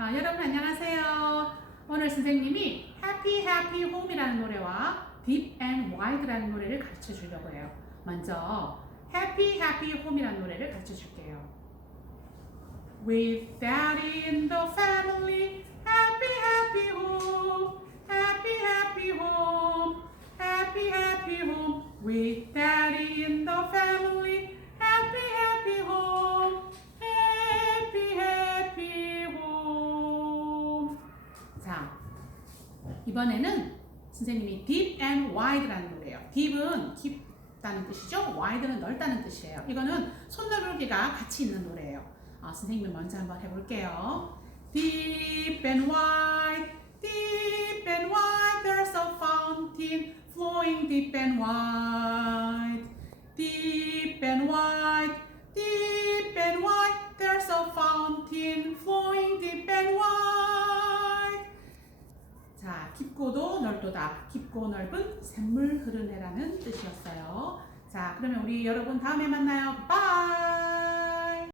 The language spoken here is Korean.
아, 여러분 안녕하세요. 오늘 선생님이 Happy Happy Home이라는 노래와 Deep and Wide라는 노래를 가르쳐 주려고 해요. 먼저 Happy Happy Home이라는 노래를 가르쳐 줄게요. With Daddy in the family, happy happy home, happy happy home, happy happy home. With Daddy 자, 이번에는 선생님이 deep and wide라는 노래예요. deep은 깊다는 뜻이죠. wide는 넓다는 뜻이에요. 이거는 손너르기가 같이 있는 노래예요. 아, 선생님이 먼저 한번 해볼게요. Deep and wide, deep and wide, there's a fountain flowing deep and wide. Deep and wide, 깊고도 넓도다. 깊고 넓은 샘물 흐르네라는 뜻이었어요. 자, 그러면 우리 여러분 다음에 만나요. 바이!